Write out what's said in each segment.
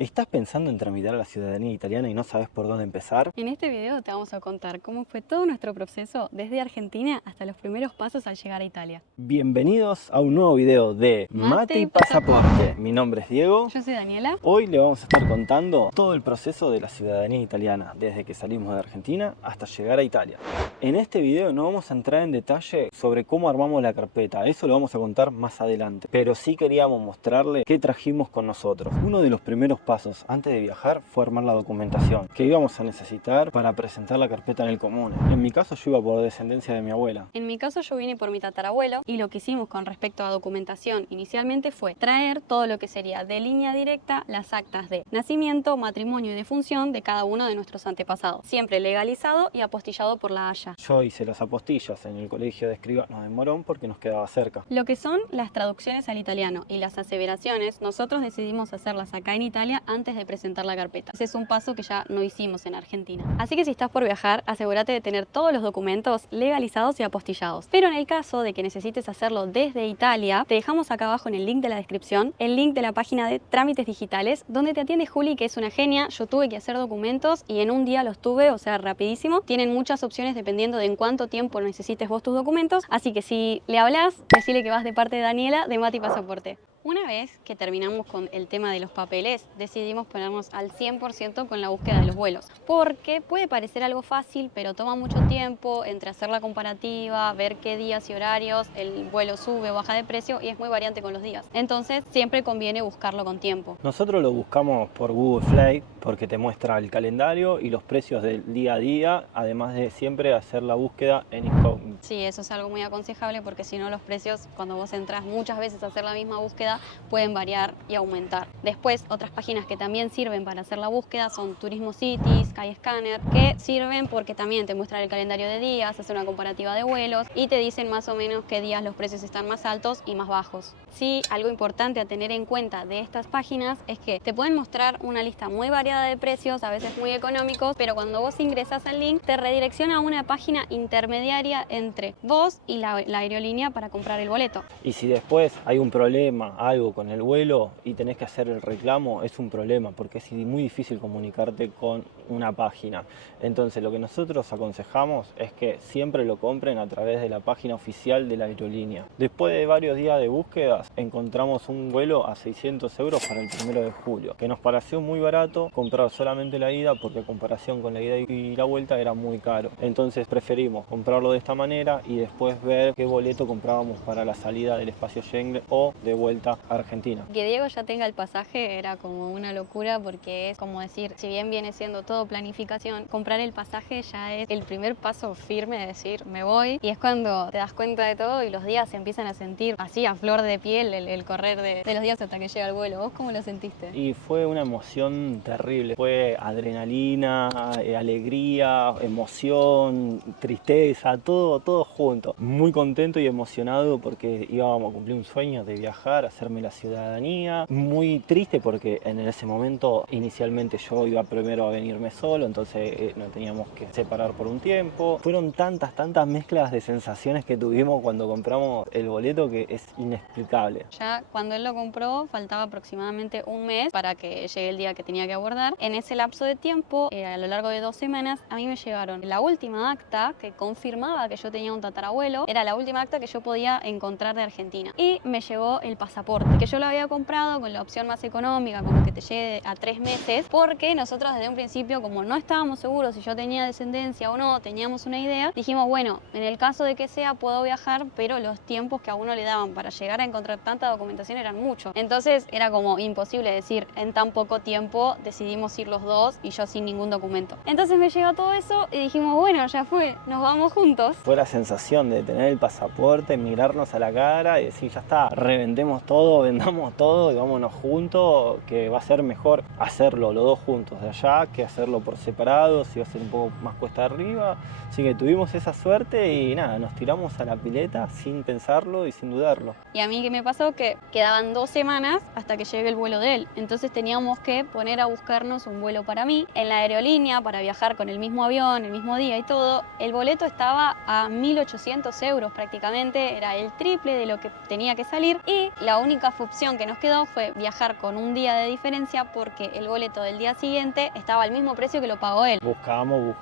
¿Estás pensando en tramitar la ciudadanía italiana y no sabes por dónde empezar? En este video te vamos a contar cómo fue todo nuestro proceso desde Argentina hasta los primeros pasos al llegar a Italia. Bienvenidos a un nuevo video de Mate y Pasaporte. Mi nombre es Diego. Yo soy Daniela. Hoy le vamos a estar contando todo el proceso de la ciudadanía italiana, desde que salimos de Argentina hasta llegar a Italia. En este video no vamos a entrar en detalle sobre cómo armamos la carpeta, eso lo vamos a contar más adelante. Pero sí queríamos mostrarle qué trajimos con nosotros. Uno de los primeros pasos antes de viajar fue armar la documentación que íbamos a necesitar para presentar la carpeta en el comune. En mi caso yo iba por descendencia de mi abuela. En mi caso yo vine por mi tatarabuelo y lo que hicimos con respecto a documentación inicialmente fue traer todo lo que sería de línea directa las actas de nacimiento, matrimonio y defunción de cada uno de nuestros antepasados, siempre legalizado y apostillado por la Haya. Yo hice las apostillas en el colegio de escribanos de Morón porque nos quedaba cerca. Lo que son las traducciones al italiano y las aseveraciones, nosotros decidimos hacerlas acá en Italia antes de presentar la carpeta. Ese es un paso que ya no hicimos en Argentina. Así que si estás por viajar, asegúrate de tener todos los documentos legalizados y apostillados. Pero en el caso de que necesites hacerlo desde Italia, te dejamos acá abajo en el link de la descripción el link de la página de trámites digitales donde te atiende Juli, que es una genia. Yo tuve que hacer documentos y en un día los tuve, o sea, rapidísimo. Tienen muchas opciones dependiendo de en cuánto tiempo necesites vos tus documentos. Así que si le hablas, decile que vas de parte de Daniela de Mate y Pasaporte. Una vez que terminamos con el tema de los papeles, decidimos ponernos al 100% con la búsqueda de los vuelos. Porque puede parecer algo fácil, pero toma mucho tiempo entre hacer la comparativa, ver qué días y horarios el vuelo sube o baja de precio y es muy variante con los días. Entonces siempre conviene buscarlo con tiempo. Nosotros lo buscamos por Google Flight porque te muestra el calendario y los precios del día a día, además de siempre hacer la búsqueda en incógnito. Sí, eso es algo muy aconsejable porque si no los precios, cuando vos entras muchas veces a hacer la misma búsqueda, pueden variar y aumentar. Después, otras páginas que también sirven para hacer la búsqueda son Turismo Cities, Skyscanner, que sirven porque también te muestran el calendario de días, hacen una comparativa de vuelos y te dicen más o menos qué días los precios están más altos y más bajos. Sí, algo importante a tener en cuenta de estas páginas es que te pueden mostrar una lista muy variada de precios, a veces muy económicos, pero cuando vos ingresás al link te redirecciona a una página intermediaria entre vos y la aerolínea para comprar el boleto. Y si después hay un problema, algo con el vuelo y tenés que hacer el reclamo, es un problema porque es muy difícil comunicarte con una página. Entonces lo que nosotros aconsejamos es que siempre lo compren a través de la página oficial de la aerolínea. Después de varios días de búsquedas encontramos un vuelo a 600 euros para el 1 de julio, que nos pareció muy barato comprar solamente la ida porque en comparación con la ida y la vuelta era muy caro. Entonces preferimos comprarlo de esta manera y después ver qué boleto comprábamos para la salida del espacio Schengen o de vuelta a Argentina. Que Diego ya tenga el pasaje era como una locura porque es como decir, si bien viene siendo todo planificación, comprar el pasaje ya es el primer paso firme de decir me voy, y es cuando te das cuenta de todo y los días se empiezan a sentir así a flor de piel el correr de los días hasta que llega el vuelo. ¿Vos cómo lo sentiste? Y fue una emoción terrible, fue adrenalina, alegría, emoción, tristeza, todo junto. Muy contento y emocionado porque íbamos a cumplir un sueño de viajar, hacerme la ciudadanía. Muy triste porque en ese momento inicialmente yo iba primero a venirme solo, entonces nos teníamos que separar por un tiempo. Fueron tantas mezclas de sensaciones que tuvimos cuando compramos el boleto que es inexplicable. Ya cuando él lo compró faltaba aproximadamente un mes para que llegue el día que tenía que abordar. En ese lapso de tiempo, a lo largo de 2 semanas, a mí me llegaron la última acta que confirmaba que yo tenía un tatarabuelo. Era la última acta que yo podía encontrar de Argentina. Y me llegó el pasaporte, que yo lo había comprado con la opción más económica, como que te llegue a 3 meses, porque nosotros desde un principio, como no estábamos seguros si yo tenía descendencia o no, teníamos una idea, dijimos, bueno, en el caso de que sea, puedo viajar, pero los tiempos que a uno le daban para llegar a encontrar tanta documentación eran muchos. Entonces era como imposible decir, en tan poco tiempo decidimos ir los dos y yo sin ningún documento. Entonces me llegó todo eso y dijimos, bueno, ya fue, nos vamos juntos. Fue la sensación de tener el pasaporte, mirarnos a la cara y decir, ya está, reventemos todo, vendamos todo y vámonos juntos, que va a ser mejor hacerlo los dos juntos de allá que hacerlo por separado, si va a ser un poco más cuesta arriba. Así que tuvimos esa suerte y nada, nos tiramos a la pileta sin pensarlo y sin dudarlo. Y a mí que me pasó que quedaban 2 semanas hasta que llegue el vuelo de él. Entonces teníamos que poner a buscarnos un vuelo para mí. En la aerolínea, para viajar con el mismo avión, el mismo día y todo, el boleto estaba a 1.800 euros prácticamente, era el triple de lo que tenía que salir. Y la única única opción que nos quedó fue viajar con un día de diferencia porque el boleto del día siguiente estaba al mismo precio que lo pagó él. Buscamos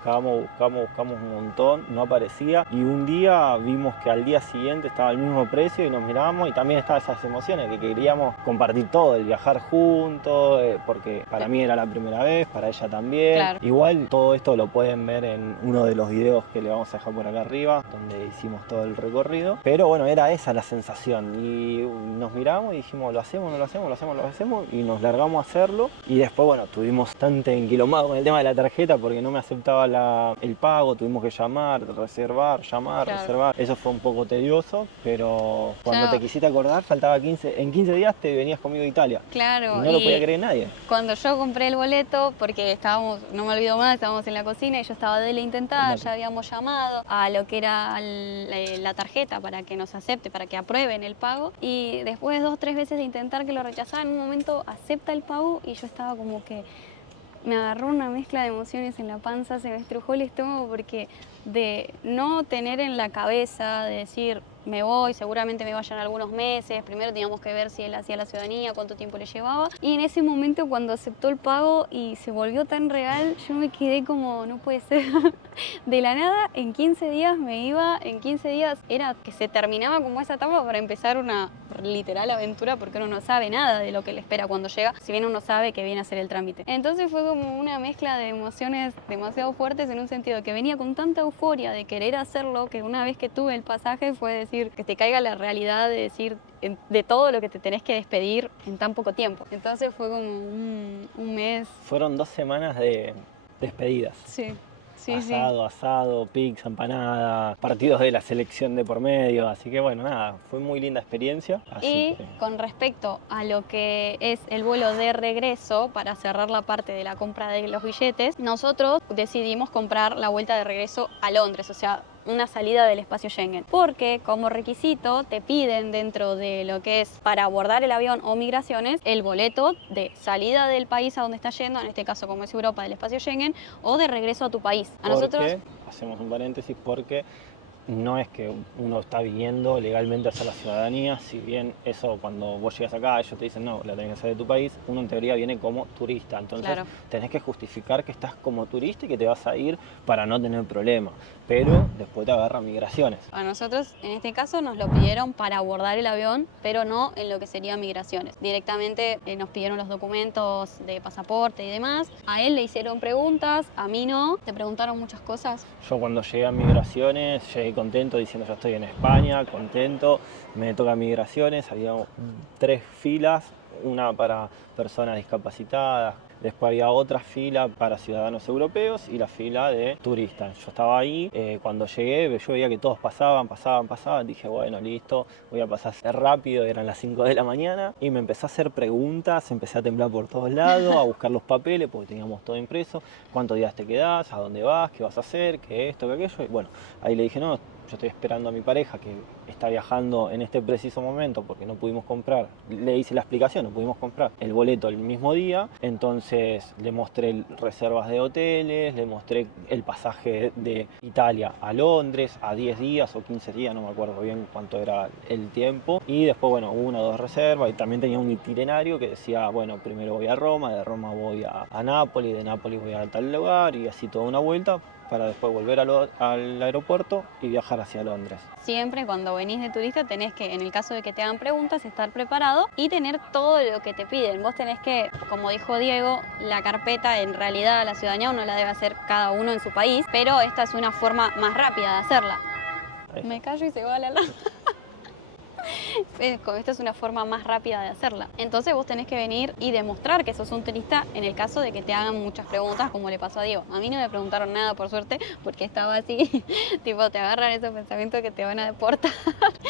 un montón, no aparecía y un día vimos que al día siguiente estaba al mismo precio y nos miramos y también estaban esas emociones que queríamos compartir todo, el viajar juntos, porque para mí era la primera vez, para ella también. Claro. Igual todo esto lo pueden ver en uno de los videos que le vamos a dejar por acá arriba, donde hicimos todo el recorrido. Pero bueno, era esa la sensación y nos miramos y dijimos, lo hacemos, no lo hacemos, lo hacemos, lo hacemos y nos largamos a hacerlo. Y después, bueno, tuvimos bastante enquilombado con el tema de la tarjeta porque no me aceptaba el pago, tuvimos que llamar, reservar, reservar. Eso fue un poco tedioso, pero cuando te quisiste acordar, faltaba en 15 días te venías conmigo a Italia. Claro. Y no lo podía creer nadie. Cuando yo compré el boleto, porque estábamos, no me olvido más, estábamos en la cocina y yo estaba de intentar, ya habíamos llamado a lo que era la tarjeta para que nos acepte, para que aprueben el pago. Y después de 2 o 3 veces de intentar que lo rechazaran, en un momento acepta el pago y yo estaba como que me agarró una mezcla de emociones en la panza, se me estrujó el estómago porque de no tener en la cabeza, de decir me voy, seguramente me vayan algunos meses, primero teníamos que ver si él hacía la ciudadanía, cuánto tiempo le llevaba, y en ese momento cuando aceptó el pago y se volvió tan real, yo me quedé como, no puede ser, de la nada, en 15 días me iba, en 15 días era que se terminaba como esa etapa para empezar una literal aventura porque uno no sabe nada de lo que le espera cuando llega, si bien uno sabe que viene a hacer el trámite. Entonces fue como una mezcla de emociones demasiado fuertes en un sentido que venía con tanta euforia de querer hacerlo que una vez que tuve el pasaje fue decir que te caiga la realidad de decir de todo lo que te tenés que despedir en tan poco tiempo. Entonces fue como un mes. Fueron 2 semanas de despedidas. Sí. Asado, pizza, empanada, partidos de la selección de por medio, así que bueno, nada, fue muy linda experiencia. Con respecto a lo que es el vuelo de regreso, para cerrar la parte de la compra de los billetes, nosotros decidimos comprar la vuelta de regreso a Londres, o sea, una salida del espacio Schengen, porque como requisito te piden dentro de lo que es para abordar el avión o migraciones el boleto de salida del país a donde estás yendo, en este caso como es Europa del espacio Schengen, o de regreso a tu país. Hacemos un paréntesis porque no es que uno está viniendo legalmente a hacer la ciudadanía, si bien eso cuando vos llegas acá ellos te dicen no, la tenés que hacer de tu país, uno en teoría viene como turista, entonces tenés que justificar que estás como turista y que te vas a ir para no tener problema, pero después te agarran migraciones. A nosotros en este caso nos lo pidieron para abordar el avión, pero no en lo que sería migraciones. Directamente nos pidieron los documentos de pasaporte y demás, a él le hicieron preguntas, a mí no, te preguntaron muchas cosas. Yo cuando llegué a migraciones llegué contento diciendo ya estoy en España, contento, me toca migraciones, había 3 filas, una para personas discapacitadas, después había otra fila para ciudadanos europeos y la fila de turistas. Yo estaba ahí, cuando llegué yo veía que todos pasaban, dije bueno listo, voy a pasar rápido, eran las 5 de la mañana y me empecé a hacer preguntas, empecé a temblar por todos lados, a buscar los papeles porque teníamos todo impreso, cuántos días te quedás, a dónde vas, qué vas a hacer, qué esto, qué aquello, y bueno, ahí le dije no, yo estoy esperando a mi pareja que está viajando en este preciso momento porque no pudimos comprar, le hice la explicación, no pudimos comprar el boleto el mismo día, entonces le mostré reservas de hoteles, le mostré el pasaje de Italia a Londres a 10 días o 15 días, no me acuerdo bien cuánto era el tiempo, y después bueno, 1 o 2 reservas y también tenía un itinerario que decía, bueno, primero voy a Roma, de Roma voy a Nápoles, de Nápoles voy a tal lugar y así toda una vuelta para después volver al aeropuerto y viajar hacia Londres. Siempre cuando venís de turista tenés que, en el caso de que te hagan preguntas, estar preparado y tener todo lo que te piden. Vos tenés que, como dijo Diego, la carpeta, en realidad la ciudadanía uno la debe hacer cada uno en su país, pero esta es una forma más rápida de hacerla. Me callo y se va la lana. Esta es una forma más rápida de hacerla. Entonces vos tenés que venir y demostrar que sos un turista en el caso de que te hagan muchas preguntas como le pasó a Diego. A mí no me preguntaron nada por suerte porque estaba así, tipo te agarran esos pensamientos que te van a deportar.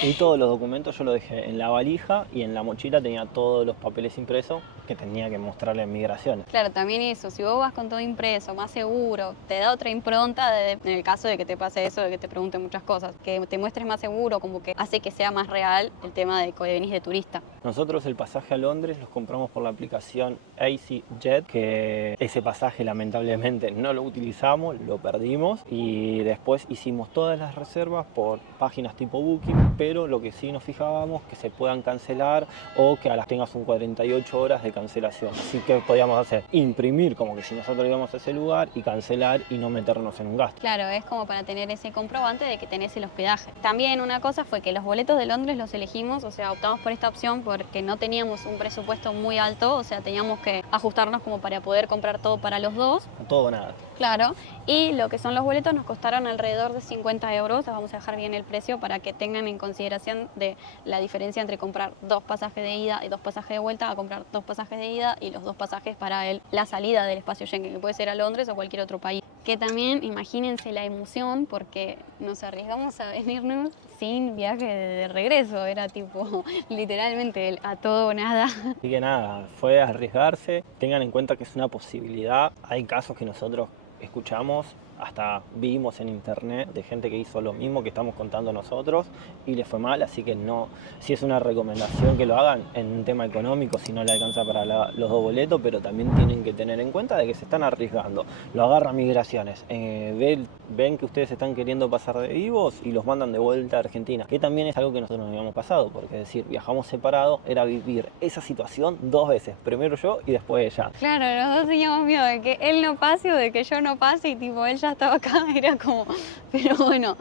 Y todos los documentos yo los dejé en la valija y en la mochila tenía todos los papeles impresos que tenía que mostrarle en migraciones. Claro, también eso, si vos vas con todo impreso, más seguro, te da otra impronta en el caso de que te pase eso, de que te pregunten muchas cosas, que te muestres más seguro, como que hace que sea más real el tema de que venís de turista. Nosotros el pasaje a Londres los compramos por la aplicación EasyJet, que ese pasaje lamentablemente no lo utilizamos, lo perdimos y después hicimos todas las reservas por páginas tipo Booking, pero lo que sí nos fijábamos que se puedan cancelar o que a las tengas un 48 horas de cancelación. Así que podíamos hacer imprimir como que si nosotros íbamos a ese lugar y cancelar y no meternos en un gasto. Claro, es como para tener ese comprobante de que tenés el hospedaje. También una cosa fue que los boletos de Londres los elegimos, o sea, optamos por esta opción porque no teníamos un presupuesto muy alto, o sea, teníamos que ajustarnos como para poder comprar todo para los dos. Todo o nada. Claro, y lo que son los boletos nos costaron alrededor de 50 euros, les vamos a dejar bien el precio para que tengan en consideración de la diferencia entre comprar 2 pasajes de ida y 2 pasajes de vuelta a comprar 2 pasajes de ida y los 2 pasajes para la salida del espacio Schengen, que puede ser a Londres o cualquier otro país. Que también imagínense la emoción porque nos arriesgamos a venirnos sin viaje de regreso, era tipo literalmente a todo o nada. Así que nada, fue arriesgarse, tengan en cuenta que es una posibilidad, hay casos que nosotros escuchamos, hasta vimos en internet de gente que hizo lo mismo que estamos contando nosotros y les fue mal, así que no, si es una recomendación que lo hagan en un tema económico, si no le alcanza para los 2 boletos, pero también tienen que tener en cuenta de que se están arriesgando. Lo agarran migraciones, ven que ustedes están queriendo pasar de vivos y los mandan de vuelta a Argentina, que también es algo que nosotros nos habíamos pasado, porque es decir, viajamos separados, era vivir esa situación 2 veces, primero yo y después ella. Claro, los dos teníamos miedo de que él no pase o de que yo no pase y tipo él ya estaba acá, era como, pero bueno,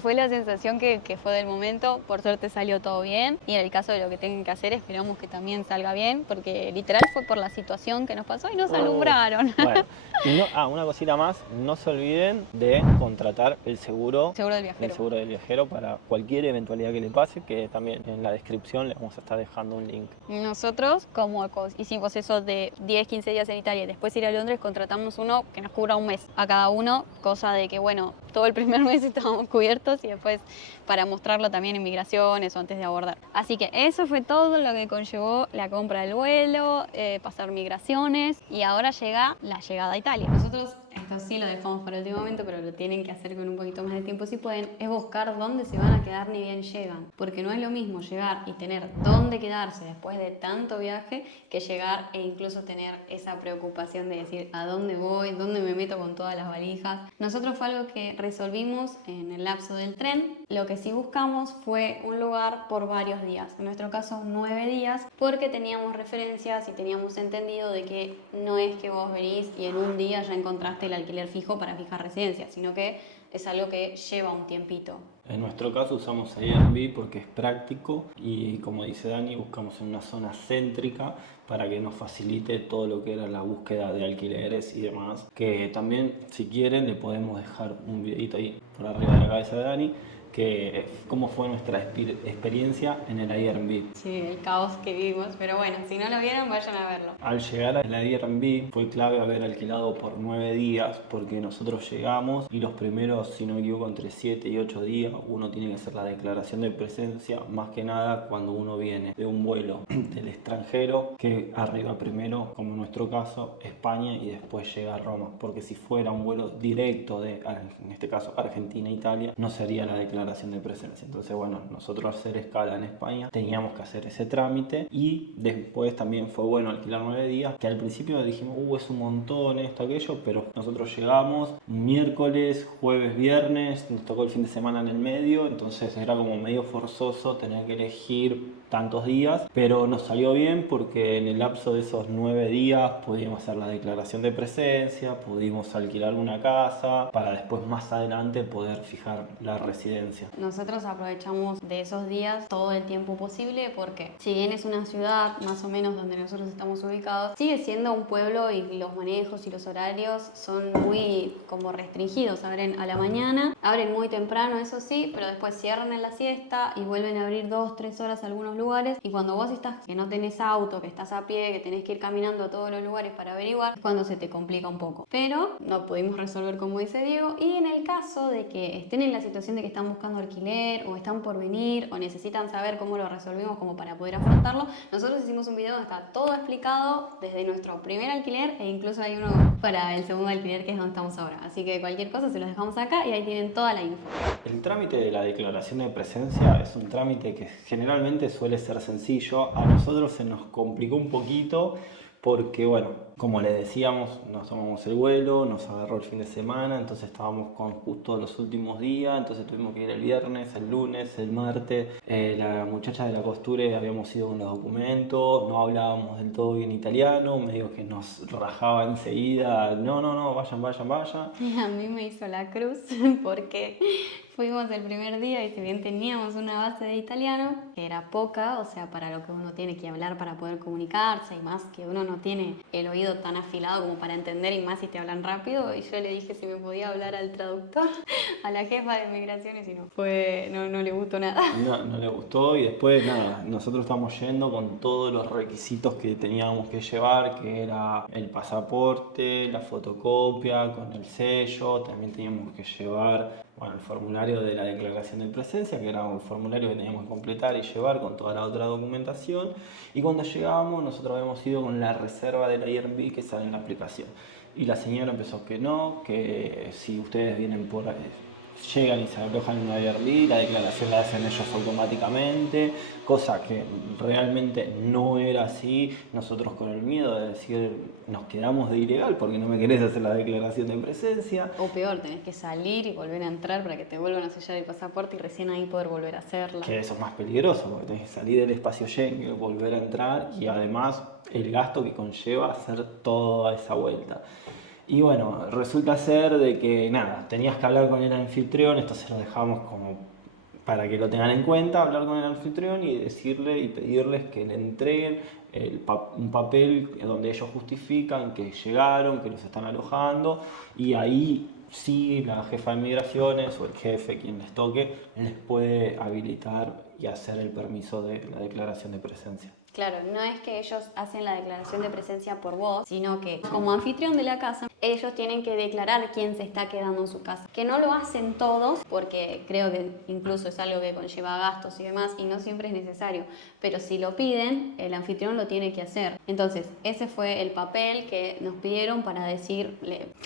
fue la sensación que fue del momento, por suerte salió todo bien y en el caso de lo que tengan que hacer esperamos que también salga bien, porque literal fue por la situación que nos pasó y nos alumbraron. Bueno, y una cosita más, no se olviden de contratar el seguro del viajero para cualquier eventualidad que le pase, que también en la descripción les vamos a estar dejando un link. Nosotros, como hicimos eso de 10-15 días en Italia y después ir a Londres, contratamos uno que nos cubra un mes a cada uno, cosa de que, bueno, todo el primer mes estábamos cubiertos y después para mostrarlo también en migraciones o antes de abordar. Así que eso fue todo lo que conllevó la compra del vuelo, pasar migraciones y ahora llega la llegada a Italia. Nosotros, esto sí lo dejamos para el último momento, pero lo tienen que hacer con un poquito más de tiempo si pueden, es buscar dónde se van a quedar ni bien llegan. Porque no es lo mismo llegar y tener dónde quedarse después de tanto viaje que llegar e incluso tener esa preocupación de decir a dónde voy, dónde me meto con todas las valijas. Nosotros fue algo que resolvimos en el lapso del tren. Lo que sí buscamos fue un lugar por varios días, en nuestro caso 9 días, porque teníamos referencias y teníamos entendido de que no es que vos venís y en un día ya encontraste el alquiler fijo para fijar residencia, sino que es algo que lleva un tiempito. En nuestro caso usamos Airbnb porque es práctico y como dice Dani, buscamos en una zona céntrica para que nos facilite todo lo que era la búsqueda de alquileres y demás. Que también, si quieren, le podemos dejar un videito ahí por arriba de la cabeza de Dani, que cómo fue nuestra experiencia en el Airbnb. Sí, el caos que vivimos, pero bueno, si no lo vieron, vayan a verlo. Al llegar al Airbnb fue clave haber alquilado por 9 días porque nosotros llegamos y los primeros, si no me equivoco, entre 7 y 8 días uno tiene que hacer la declaración de presencia, más que nada cuando uno viene de un vuelo del extranjero que arriba primero, como en nuestro caso, España y después llega a Roma, porque si fuera un vuelo directo de, en este caso, Argentina-Italia, no sería la declaración de presencia. Entonces, bueno, nosotros al hacer escala en España teníamos que hacer ese trámite y después también fue bueno alquilar 9 días, que al principio dijimos, es un montón esto, aquello, pero nosotros llegamos miércoles, jueves, viernes, nos tocó el fin de semana en el medio, entonces era como medio forzoso tener que elegir tantos días, pero nos salió bien porque en el lapso de esos 9 días pudimos hacer la declaración de presencia, pudimos alquilar una casa para después más adelante poder fijar la residencia. Nosotros aprovechamos de esos días todo el tiempo posible porque si bien es una ciudad más o menos donde nosotros estamos ubicados, sigue siendo un pueblo y los manejos y los horarios son muy como restringidos. Abren a la mañana, abren muy temprano, eso sí, pero después cierran en la siesta y vuelven a abrir 2-3 horas algunos lugares lugares, y cuando vos estás, que no tenés auto, que estás a pie, que tenés que ir caminando a todos los lugares para averiguar, es cuando se te complica un poco. Pero no pudimos resolver como dice Diego, y en el caso de que estén en la situación de que están buscando alquiler, o están por venir, o necesitan saber cómo lo resolvimos como para poder afrontarlo, nosotros hicimos un video donde está todo explicado desde nuestro primer alquiler, e incluso hay uno para el segundo alquiler, que es donde estamos ahora. Así que cualquier cosa se los dejamos acá y ahí tienen toda la info. El trámite de la declaración de presencia es un trámite que generalmente suele ser sencillo. A nosotros se nos complicó un poquito porque, bueno, como les decíamos, nos tomamos el vuelo, nos agarró el fin de semana, entonces estábamos con justo los últimos días, entonces tuvimos que ir el viernes, el lunes, el martes. La muchacha de la costura habíamos ido con los documentos, no hablábamos del todo bien italiano, medio que nos rajaba enseguida, no, vayan. Y a mí me hizo la cruz porque fuimos el primer día y si bien teníamos una base de italiano, que era poca, o sea, para lo que uno tiene que hablar para poder comunicarse, y más que uno no tiene el oído tan afilado como para entender, y más si te hablan rápido, y yo le dije si me podía hablar al traductor, a la jefa de migraciones, y no le gustó nada. No le gustó, y después nada, nosotros estamos yendo con todos los requisitos que teníamos que llevar, que era el pasaporte, la fotocopia con el sello, también teníamos que llevar, bueno, el formulario de la declaración de presencia, que era un formulario que teníamos que completar y llevar con toda la otra documentación. Y cuando llegamos, nosotros habíamos ido con la reserva del Airbnb que sale en la aplicación. Y la señora empezó que no, que si ustedes vienen por ahí, llegan y se alojan en un Airbnb, la declaración la hacen ellos automáticamente, cosa que realmente no era así. Nosotros con el miedo de decir, nos quedamos de ilegal porque no me querés hacer la declaración de presencia. O peor, tenés que salir y volver a entrar para que te vuelvan a sellar el pasaporte y recién ahí poder volver a hacerla. Que eso es más peligroso porque tenés que salir del espacio Schengen, volver a entrar, y además el gasto que conlleva hacer toda esa vuelta. Y bueno, resulta ser de que nada, tenías que hablar con el anfitrión, esto se lo dejamos como para que lo tengan en cuenta, hablar con el anfitrión y decirle y pedirles que le entreguen un papel donde ellos justifican que llegaron, que los están alojando, y ahí sí la jefa de migraciones o el jefe, quien les toque, les puede habilitar y hacer el permiso de la declaración de presencia. Claro, no es que ellos hacen la declaración de presencia por vos, sino que como anfitrión de la casa, ellos tienen que declarar quién se está quedando en su casa. Que no lo hacen todos, porque creo que incluso es algo que conlleva gastos y demás, y no siempre es necesario. Pero si lo piden, el anfitrión lo tiene que hacer. Entonces, ese fue el papel que nos pidieron para decir,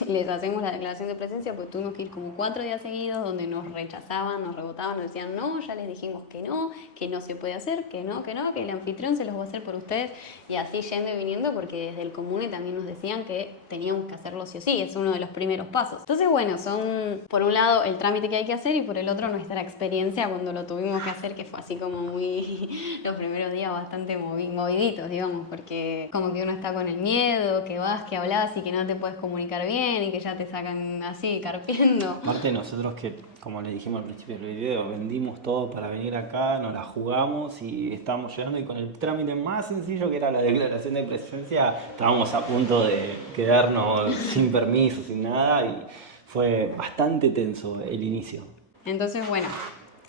les hacemos la declaración de presencia, porque tuvimos que ir como 4 días seguidos, donde nos rechazaban, nos rebotaban, nos decían, no, ya les dijimos que no se puede hacer, que el anfitrión se los va a hacer por ustedes, y así yendo y viniendo, porque desde el comune también nos decían que teníamos que hacerlo sí o sí, es uno de los primeros pasos. Entonces, bueno, son por un lado el trámite que hay que hacer y por el otro nuestra experiencia cuando lo tuvimos que hacer, que fue así como muy, los primeros días bastante moviditos, digamos, porque como que uno está con el miedo, que vas, que hablas y que no te puedes comunicar bien y que ya te sacan así, carpiendo. Aparte nosotros que, como les dijimos al principio del video, vendimos todo para venir acá, nos la jugamos y estábamos llegando, y con el trámite más sencillo que era la declaración de presencia estábamos a punto de quedarnos sin permiso, sin nada, y fue bastante tenso el inicio. Entonces, bueno,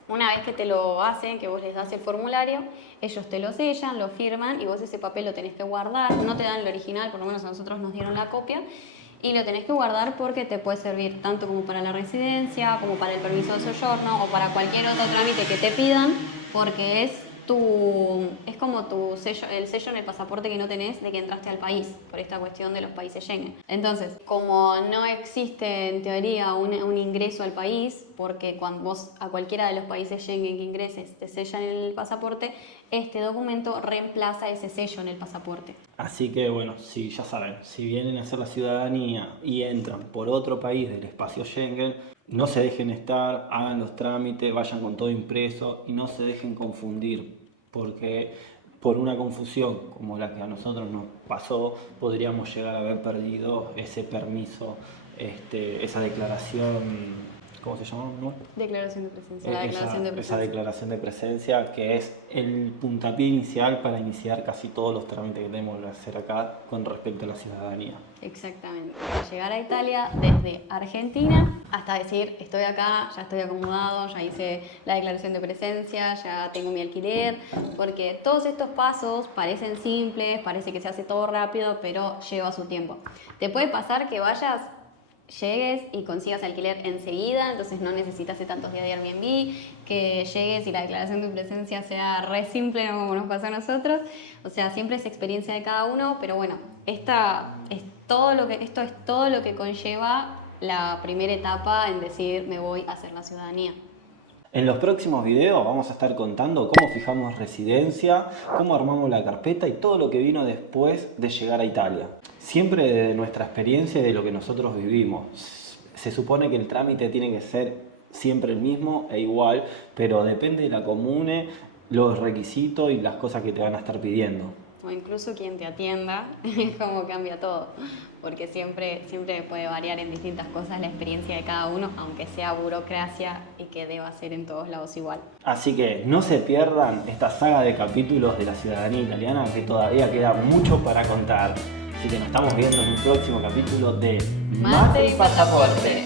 una vez que te lo hacen, que vos les das el formulario, ellos te lo sellan, lo firman y vos ese papel lo tenés que guardar. No te dan el original, por lo menos a nosotros nos dieron la copia, y lo tenés que guardar porque te puede servir tanto como para la residencia, como para el permiso de soyorno o para cualquier otro trámite que te pidan, porque es como tu sello, el sello en el pasaporte que no tenés de que entraste al país, por esta cuestión de los países Schengen. Entonces, como no existe en teoría un ingreso al país, porque cuando vos a cualquiera de los países Schengen que ingreses te sellan el pasaporte, este documento reemplaza ese sello en el pasaporte. Así que bueno, si ya saben, si vienen a hacer la ciudadanía y entran por otro país del espacio Schengen, no se dejen estar, hagan los trámites, vayan con todo impreso y no se dejen confundir, porque por una confusión como la que a nosotros nos pasó, podríamos llegar a haber perdido ese permiso, esa declaración ¿cómo se llama? ¿No? Declaración de presencia. La declaración de presencia. Esa declaración de presencia que es el puntapié inicial para iniciar casi todos los trámites que tenemos que hacer acá con respecto a la ciudadanía. Exactamente. Para llegar a Italia desde Argentina hasta decir estoy acá, ya estoy acomodado, ya hice la declaración de presencia, ya tengo mi alquiler, porque todos estos pasos parecen simples, parece que se hace todo rápido, pero lleva su tiempo. Te puede pasar que vayas, llegues y consigas alquiler enseguida, entonces no necesitas hacer tantos días de Airbnb, que llegues y la declaración de presencia sea re simple, ¿no? Como nos pasó a nosotros. O sea, siempre es experiencia de cada uno, pero bueno, esto es todo lo que conlleva la primera etapa en decir me voy a hacer la ciudadanía. En los próximos videos vamos a estar contando cómo fijamos residencia, cómo armamos la carpeta y todo lo que vino después de llegar a Italia. Siempre de nuestra experiencia y de lo que nosotros vivimos. Se supone que el trámite tiene que ser siempre el mismo e igual, pero depende de la comune, los requisitos y las cosas que te van a estar pidiendo. O incluso quien te atienda, es como cambia todo, porque siempre puede variar en distintas cosas la experiencia de cada uno, aunque sea burocracia y que deba ser en todos lados igual. Así que no se pierdan esta saga de capítulos de la ciudadanía italiana, que todavía queda mucho para contar. Así que nos estamos viendo en un próximo capítulo de Mate y Pasaporte.